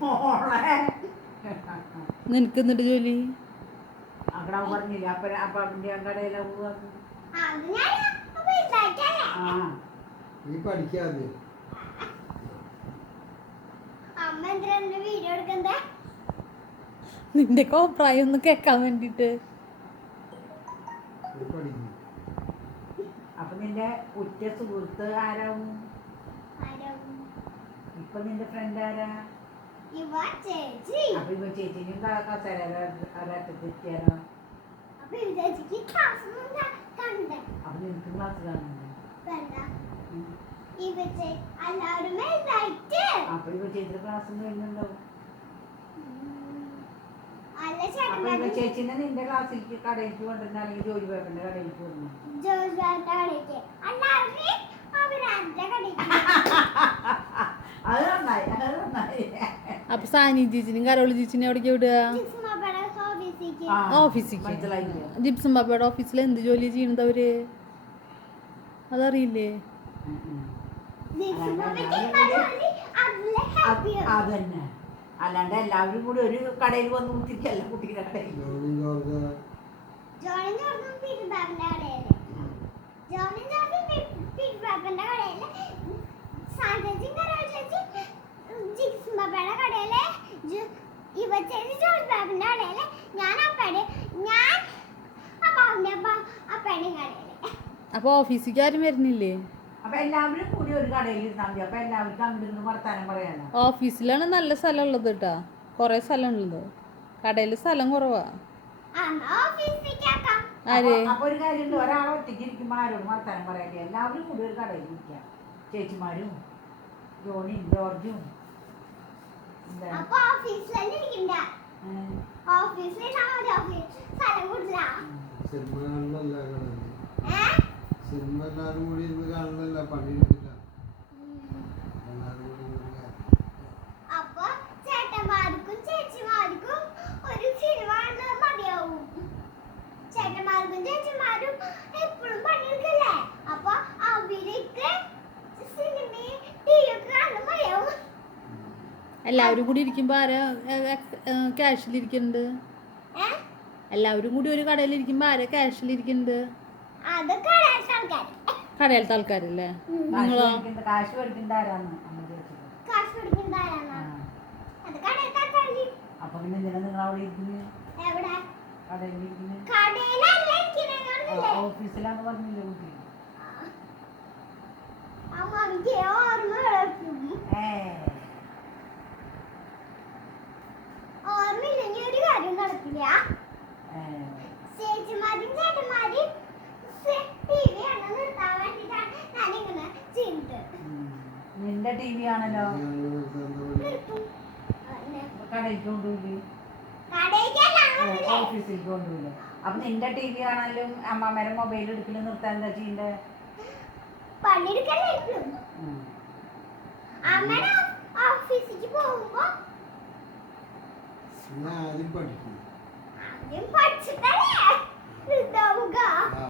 മോളെ നിനക്ക് എന്നിട്ട് ജോലി അവിടെ പറഞ്ഞില്ല അപ്പൊ അവന്റെ കടയിലെ നീ പഠിക്കാതെ നിന്റെ അഭിപ്രായം ഒന്ന് കേക്കാൻ വേണ്ടിട്ട്. നീ പഠിക്കും. അപ്പൊ നിന്റെ ഉറ്റ സുഹൃത്ത് ആരാവും? ഇപ്പൊ നിന്റെ ഫ്രണ്ട് ആരാ? അപ്പൊ ഇവ ചേച്ചിനും കസേരത്തിയാലോ? അപ്പൊ നിനക്ക് ക്ലാസ് കാണുന്നുണ്ട്. അപ്പൊ ഇവ ചേച്ചിയുടെ ക്ലാസ് കഴിഞ്ഞുണ്ടാവും. അപ്പൊ ഇവ ചേച്ചിനെ നിന്റെ ക്ലാസ്സിലേക്ക് കടയിലേക്ക് കൊണ്ടുവരുന്ന അല്ലെങ്കിൽ ജോലി പേപ്പറിന്റെ കടയിലേക്ക് കൊണ്ടുവന്നു. അത് നന്നായി, അത് നന്നായി. അപ്പൊ സാനി ചേച്ചിനും കരോളി ചേച്ചിനെ എവിടേക്ക് വിടുക? ഓഫീസിലേക്ക്. മനസ്സിലായില്ലേ? ജിപ്സം ബാബയുടെ ഓഫീസിൽ എന്ത് ജോലി ചെയ്യണത് അവര്? അതറിയില്ലേ? അതന്നെ. അല്ലാണ്ട് എല്ലാവരും കൂടി ഒരു കടയിൽ വന്ന് കുത്തിരിക്കല്ല കുട്ടിയുടെ കടയിൽ. അപ്പൊ ഓഫീസിലേക്ക് ആരും വരുന്നില്ലേ? അപ്പൊ എല്ലാവരും കൂടി ഒരു കടയിൽ ഇരുന്നാൽ മതി. അപ്പൊ എല്ലാവർക്കും അങ്ങോട്ട് വർത്താനം പറയാനോ. ഓഫീസിലാണ് നല്ല സ്ഥലം ഉള്ളത് കേട്ടാ, കൊറേ സ്ഥലം ഉള്ളത്. കടയിൽ സ്ഥലം കുറവാ. ആര്? അപ്പൊ ഒരു കാര്യമുണ്ട്, ഒരാളെ ഒറ്റയ്ക്ക് ഇരിക്കുമ്പോ ആരോട് വർത്താനം പറയാനില്ല. എല്ലാവരും കൂടി ഒരു കടയിൽ ഇരിക്കാം. ചേച്ചിമാരും ജോണിയും ജോർജും. സിനിമ എല്ലാവരും കൂടി ഇരുന്ന് കാണുന്നല്ല, പണിയെടുക്കില്ല. എല്ലാവരും കൂടി ഇരുന്ന് കാണും. എല്ലാവരും കൂടി ഇരിക്കുമ്പോ ആരാ ക്യാഷിലിരിക്കുന്നുണ്ട്? എല്ലാവരും കൂടി ഒരു കടയിൽ ഇരിക്കുമ്പോ ആരാ ക്യാഷിലിരിക്കുന്നുണ്ട്? കടയിലത്തെ ആൾക്കാരല്ലേ? നിങ്ങളോ? കാശ് മേടിക്കുന്ന ആരാന്ന് അപ്പൊ പിന്നെ എന്തിനാ നിങ്ങൾ അവിടെ ഇരിക്കുന്നത്? കടയിൽ ഇരിക്കുന്നത് ഓഫീസിലാന്ന് പറഞ്ഞില്ലേ കുട്ടി? ഓർമ്മയില്ലെങ്കിൽ ഒരു കാര്യം നടക്കില്ല. ചേച്ചിമാരും ചേട്ടന്മാരും നിന്റെ ടി വി ആണല്ലോ കടയിലേക്ക് കൊണ്ടുപോയി ഓഫീസിലേക്ക് കൊണ്ടുപോയില്ലേ? അപ്പൊ നിന്റെ ടി വി ആണെങ്കിലും അമ്മമ്മേരെ മൊബൈൽ എടുക്കല് നിർത്താൻ എന്താ ചെയ്യണ്ടേ? ഓഫീസിലേക്ക് പോകുമ്പോ ആദ്യം പഠിക്കും. പഠിച്ചിട്ടല്ലേ